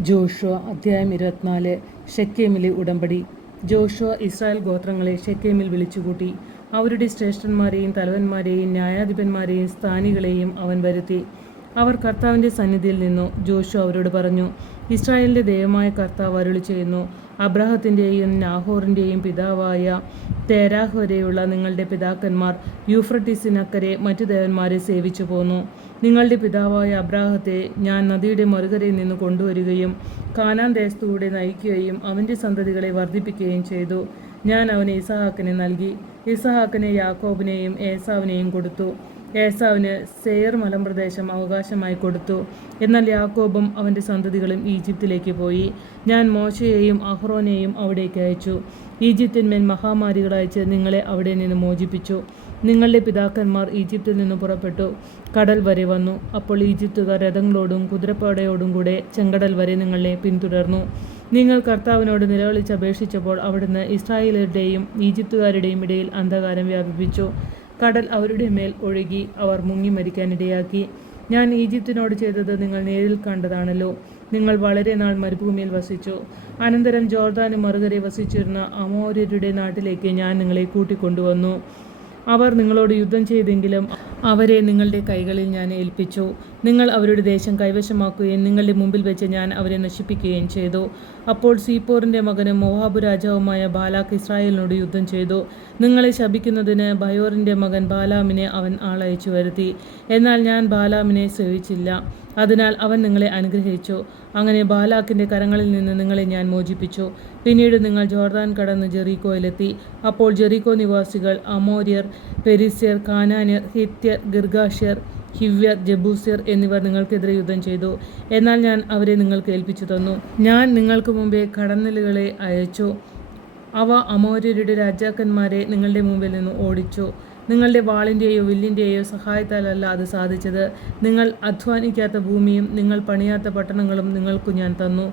Joshua അധ്യായം 24. ഷെക്കേമിലെ ഉടമ്പടി. Joshua Israel ഗോത്രങ്ങളെ ഷെക്കേമിൽ വിളിച്ചുകൂട്ടി. അവരുടെ ശ്രേഷ്ഠന്മാരെയും തലവന്മാരെയും ന്യായാധിപന്മാരെയും സ്ഥാനികളെയും അവൻ വരുത്തി. അവർ കർത്താവിൻ്റെ സന്നിധിയിൽ നിന്നു. ജോഷുവ അവരോട് പറഞ്ഞു, ഇസ്രായേലിൻ്റെ ദൈവമായ കർത്താവ് അരുളി ചെയ്യുന്നു, അബ്രാഹത്തിൻ്റെയും നാഹോറിൻ്റെയും പിതാവായ തേരാഹ് വരെയുള്ള നിങ്ങളുടെ പിതാക്കന്മാർ യൂഫ്രട്ടീസിനക്കരെ മറ്റു ദേവന്മാരെ സേവിച്ചു പോന്നു. നിങ്ങളുടെ പിതാവായ അബ്രാഹത്തെ ഞാൻ നദിയുടെ മറുകരയിൽ നിന്ന് കൊണ്ടുവരികയും കാനാൻ ദേശത്തൂടെ നയിക്കുകയും അവൻ്റെ സന്തതികളെ വർദ്ധിപ്പിക്കുകയും ചെയ്തു. ഞാൻ അവനെ ഇസഹാക്കിനെ നൽകി. ഇസഹാക്കിനെ യാക്കോബിനെയും ഏസാവിനെയും കൊടുത്തു. ഏസാവിന് സേയർ മലമ്പ്രദേശം അവകാശമായി കൊടുത്തു. എന്നാൽ യാക്കോബും അവൻ്റെ സന്തതികളും ഈജിപ്തിലേക്ക് പോയി. ഞാൻ മോശയെയും അഹ്റോനെയും അവിടേക്ക് അയച്ചു. ഈജിപ്തിന്മേൽ മഹാമാരികൾ അയച്ച് നിങ്ങളെ അവിടെ നിന്ന് മോചിപ്പിച്ചു. നിങ്ങളുടെ പിതാക്കന്മാർ ഈജിപ്തിൽ നിന്ന് പുറപ്പെട്ടു കടൽ വരെ വന്നു. അപ്പോൾ ഈജിപ്തുകാർ രഥങ്ങളോടും കുതിരപ്പടയോടും കൂടെ ചെങ്കടൽ വരെ നിങ്ങളെ പിന്തുടർന്നു. നിങ്ങൾ കർത്താവിനോട് നിലവിളിച്ച് അപേക്ഷിച്ചപ്പോൾ അവിടുന്ന് ഇസ്രായേലരുടെയും ഈജിപ്തുകാരുടെയും ഇടയിൽ അന്ധകാരം വ്യാപിപ്പിച്ചു. കടൽ അവരുടെ മേൽ ഒഴുകി അവർ മുങ്ങി മരിക്കാനിടയാക്കി. ഞാൻ ഈജിപ്തിനോട് ചെയ്തത് നിങ്ങൾ നേരിൽ കണ്ടതാണല്ലോ. നിങ്ങൾ വളരെ നാൾ മരുഭൂമിയിൽ വസിച്ചു. അനന്തരം ജോർദാന് മറുകരെ വസിച്ചിരുന്ന അമോര്യരുടെ നാട്ടിലേക്ക് ഞാൻ നിങ്ങളെ കൂട്ടിക്കൊണ്ടുവന്നു. അവർ നിങ്ങളോട് യുദ്ധം ചെയ്തെങ്കിലും അവരെ നിങ്ങളുടെ കൈകളിൽ ഞാൻ ഏൽപ്പിച്ചു. നിങ്ങൾ അവരുടെ ദേശം കൈവശമാക്കുകയും നിങ്ങളുടെ മുമ്പിൽ വെച്ച് ഞാൻ അവരെ നശിപ്പിക്കുകയും ചെയ്തു. അപ്പോൾ സീപ്പോറിൻ്റെ മകനും മോവാബ് രാജാവുമായ ബാലാക്ക് ഇസ്രായേലിനോട് യുദ്ധം ചെയ്തു. നിങ്ങളെ ശപിക്കുന്നതിന് ബയോറിൻ്റെ മകൻ ബാലാമിനെ അവൻ ആളയച്ചു വരുത്തി. എന്നാൽ ഞാൻ ബാലാമിനെ സേവിച്ചില്ല. അതിനാൽ അവൻ നിങ്ങളെ അനുഗ്രഹിച്ചു. അങ്ങനെ ബാലാക്കിൻ്റെ കരങ്ങളിൽ നിന്ന് നിങ്ങളെ ഞാൻ മോചിപ്പിച്ചു. പിന്നീട് നിങ്ങൾ ജോർദാൻ കടന്ന് ജെറീക്കോയിലെത്തി. അപ്പോൾ ജെറീക്കോ നിവാസികൾ അമോര്യർ, പെരിസ്യർ, കാനാന്യർ, ഹിത്യർ, ഗിർഗാഷ്യർ, ഹിവ്യർ, ജബൂസ്യർ എന്നിവർ നിങ്ങൾക്കെതിരെ യുദ്ധം ചെയ്തു. എന്നാൽ ഞാൻ അവരെ നിങ്ങൾക്ക് ഏൽപ്പിച്ചു തന്നു. ഞാൻ നിങ്ങൾക്ക് മുമ്പേ കടന്നലുകളെ അയച്ചു. അവ അമോര്യരുടെ രാജാക്കന്മാരെ നിങ്ങളുടെ മുമ്പിൽ നിന്ന് ഓടിച്ചു. നിങ്ങളുടെ വാളിൻ്റെയോ വില്ലിൻ്റെയോ സഹായത്താലല്ല അത് സാധിച്ചത്. നിങ്ങൾ അധ്വാനിക്കാത്ത ഭൂമിയും നിങ്ങൾ പണിയാത്ത പട്ടണങ്ങളും നിങ്ങൾക്കു ഞാൻ തന്നു.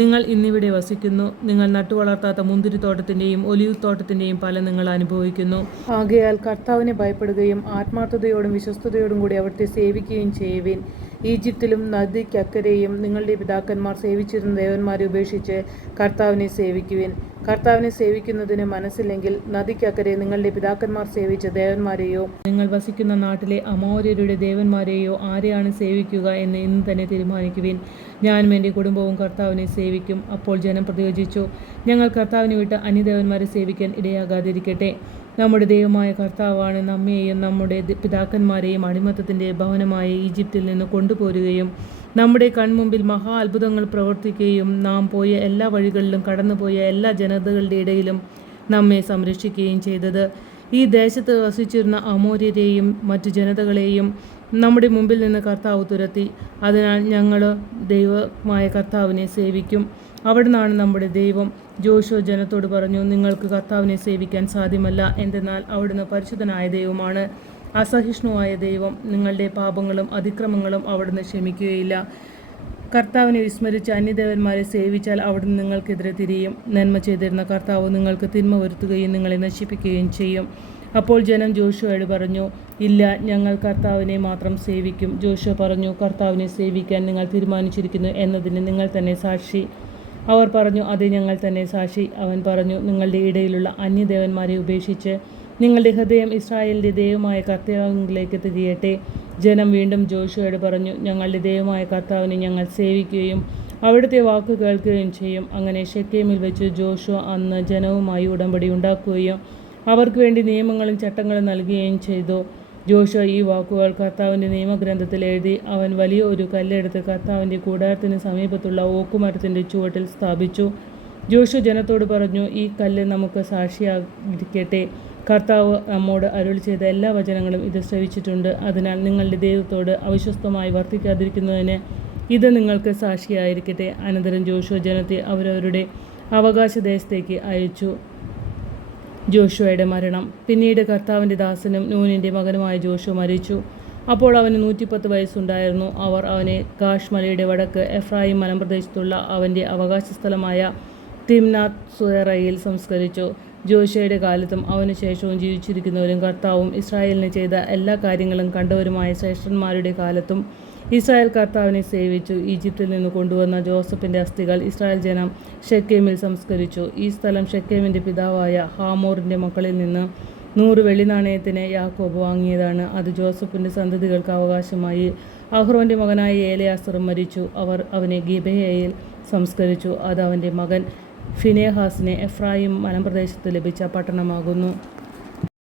നിങ്ങൾ ഇന്നിവിടെ വസിക്കുന്നു. നിങ്ങൾ നട്ടുവളർത്താത്ത മുന്തിരിത്തോട്ടത്തിൻ്റെയും ഒലിവ് തോട്ടത്തിൻ്റെയും ഫലം നിങ്ങൾ അനുഭവിക്കുന്നു. ആകയാൽ കർത്താവിനെ ഭയപ്പെടുകയും ആത്മാർത്ഥതയോടും വിശ്വസ്തയോടും കൂടി അവിടുത്തെ സേവിക്കുകയും ചെയ്യുവിൻ. ഈജിപ്തിലും നദിക്കക്കരെയും നിങ്ങളുടെ പിതാക്കന്മാർ സേവിച്ചിരുന്ന ദേവന്മാരെ ഉപേക്ഷിച്ച് കർത്താവിനെ സേവിക്കുവിൻ. കർത്താവിനെ സേവിക്കുന്നതിന് മനസ്സില്ലെങ്കിൽ നദിക്കക്കരെ നിങ്ങളുടെ പിതാക്കന്മാർ സേവിച്ച ദേവന്മാരെയോ നിങ്ങൾ വസിക്കുന്ന നാട്ടിലെ അമോര്യരുടെ ദേവന്മാരെയോ ആരെയാണ് സേവിക്കുക എന്ന് ഇന്ന് തന്നെ തീരുമാനിക്കുവിൻ. ഞാനും എൻ്റെ കുടുംബവും കർത്താവിനെ സേവിക്കും. അപ്പോൾ ജനം പ്രതിവചിച്ചു, ഞങ്ങൾ കർത്താവിനെ വിട്ട് അന്യദേവന്മാരെ സേവിക്കാൻ ഇടയാകാതിരിക്കട്ടെ. നമ്മുടെ ദൈവമായ കർത്താവാണ് നമ്മെയും നമ്മുടെ പിതാക്കന്മാരെയും അടിമത്തത്തിൻ്റെ ഭവനമായ ഈജിപ്തിൽ നിന്ന് കൊണ്ടുപോരുകയും നമ്മുടെ കൺമുമ്പിൽ മഹാ അത്ഭുതങ്ങൾ പ്രവർത്തിക്കുകയും നാം പോയ എല്ലാ വഴികളിലും കടന്നുപോയ എല്ലാ ജനതകളുടെ ഇടയിലും നമ്മെ സംരക്ഷിക്കുകയും ചെയ്തത്. ഈ ദേശത്ത് വസിച്ചിരുന്ന അമോര്യരെയും മറ്റു ജനതകളെയും നമ്മുടെ മുമ്പിൽ നിന്ന് കർത്താവ് തുരത്തി. അതിനാൽ ഞങ്ങൾ ദൈവമായ കർത്താവിനെ സേവിക്കും. അവിടുന്നാണ് നമ്മുടെ ദൈവം. ജോഷുവ ജനത്തോട് പറഞ്ഞു, നിങ്ങൾക്ക് കർത്താവിനെ സേവിക്കാൻ സാധ്യമല്ല. എന്തെന്നാൽ അവിടുന്ന് പരിശുദ്ധനായ ദൈവമാണ്, അസഹിഷ്ണുവായ ദൈവം. നിങ്ങളുടെ പാപങ്ങളും അതിക്രമങ്ങളും അവിടുന്ന് ക്ഷമിക്കുകയില്ല. കർത്താവിനെ വിസ്മരിച്ച് അന്യദേവന്മാരെ സേവിച്ചാൽ അവിടുന്ന് നിങ്ങൾക്കെതിരെ തിരിയും. നന്മ ചെയ്തിരുന്ന കർത്താവ് നിങ്ങൾക്ക് തിന്മ വരുത്തുകയും നിങ്ങളെ നശിപ്പിക്കുകയും ചെയ്യും. അപ്പോൾ ജനം ജോഷുവയോട് പറഞ്ഞു, ഇല്ല, ഞങ്ങൾ കർത്താവിനെ മാത്രം സേവിക്കും. ജോഷുവ പറഞ്ഞു, കർത്താവിനെ സേവിക്കാൻ നിങ്ങൾ തീരുമാനിച്ചിരിക്കുന്നു എന്നതിന് നിങ്ങൾ തന്നെ സാക്ഷി. അവർ പറഞ്ഞു, അതെ, ഞങ്ങൾ തന്നെ സാക്ഷി. അവൻ പറഞ്ഞു, നിങ്ങളുടെ ഇടയിലുള്ള അന്യദേവന്മാരെ ഉപേക്ഷിച്ച് നിങ്ങളുടെ ഹൃദയം ഇസ്രായേലിൻ്റെ ദൈവമായ കർത്താവിലേക്ക് തിരിയട്ടെ. ജനം വീണ്ടും ജോഷുവയോട് പറഞ്ഞു, ഞങ്ങളുടെ ദൈവമായ കർത്താവിനെ ഞങ്ങൾ സേവിക്കുകയും അവിടുത്തെ വാക്ക് കേൾക്കുകയും ചെയ്യും. അങ്ങനെ ഷെക്കേമിൽ വെച്ച് ജോഷുവ അന്ന് ജനവുമായി ഉടമ്പടി ഉണ്ടാക്കുകയും അവർക്ക് വേണ്ടി നിയമങ്ങളും ചട്ടങ്ങളും നൽകുകയും ചെയ്തു. ജോഷുവ ഈ വാക്കുകൾ കർത്താവിൻ്റെ നിയമഗ്രന്ഥത്തിൽ എഴുതി. അവൻ വലിയ ഒരു കല്ലെടുത്ത് കർത്താവിൻ്റെ കൂടാരത്തിന് സമീപത്തുള്ള ഓക്കുമരത്തിൻ്റെ ചുവട്ടിൽ സ്ഥാപിച്ചു. ജോഷുവ ജനത്തോട് പറഞ്ഞു, ഈ കല്ല് നമുക്ക് സാക്ഷിയായിരിക്കട്ടെ. കർത്താവ് നമ്മോട് അരുളി ചെയ്ത എല്ലാ വചനങ്ങളും ഇത് ശ്രവിച്ചിട്ടുണ്ട്. അതിനാൽ നിങ്ങളുടെ ദൈവത്തോട് അവിശ്വസ്തമായി വർത്തിക്കാതിരിക്കുന്നതിന് ഇത് നിങ്ങൾക്ക് സാക്ഷിയായിരിക്കട്ടെ. അനന്തരം ജോഷുവ ജനത്തെ അവരവരുടെ അവകാശ ദേശത്തേക്ക് അയച്ചു. ജോഷുവയുടെ മരണം. പിന്നീട് കർത്താവിൻ്റെ ദാസനും നൂനിൻ്റെ മകനുമായ ജോഷുവ മരിച്ചു. അപ്പോൾ അവന് 110 വയസ്സുണ്ടായിരുന്നു. അവർ അവനെ ഗാഷ് മലയുടെ വടക്ക് എഫ്രായിം മലമ്പ്രദേശത്തുള്ള അവൻ്റെ അവകാശ സ്ഥലമായ തിംനാത്ത് സുയറയിൽ സംസ്കരിച്ചു. ജോഷുവയുടെ കാലത്തും അവനു ശേഷവും ജീവിച്ചിരിക്കുന്നവരും കർത്താവും ഇസ്രായേലിന് ചെയ്ത എല്ലാ കാര്യങ്ങളും കണ്ടവരുമായ ശ്രേഷ്ഠന്മാരുടെ കാലത്തും ഇസ്രായേൽ കർത്താവിനെ സേവിച്ചു. ഈജിപ്തിൽ നിന്ന് കൊണ്ടുവന്ന ജോസഫിൻ്റെ അസ്ഥികൾ ഇസ്രായേൽ ജനം ഷെക്കേമിൽ സംസ്കരിച്ചു. ഈ സ്ഥലം ഷെക്കേമിൻ്റെ പിതാവായ ഹമോറിൻ്റെ മക്കളിൽ നിന്ന് 100 വെള്ളിനാണയത്തിന് യാക്കോബ് വാങ്ങിയതാണ്. അത് ജോസഫിൻ്റെ സന്തതികൾക്ക് അവകാശമായി. അഹ്റോൻ്റെ മകനായ എലെയാസർ മരിച്ചു. അവർ അവനെ ഗിബെയയിൽ സംസ്കരിച്ചു. അത് അവൻ്റെ മകൻ ഫിനെഹാസിന് എഫ്രായിം മലമ്പ്രദേശത്ത് ലഭിച്ച പട്ടണമാകുന്നു.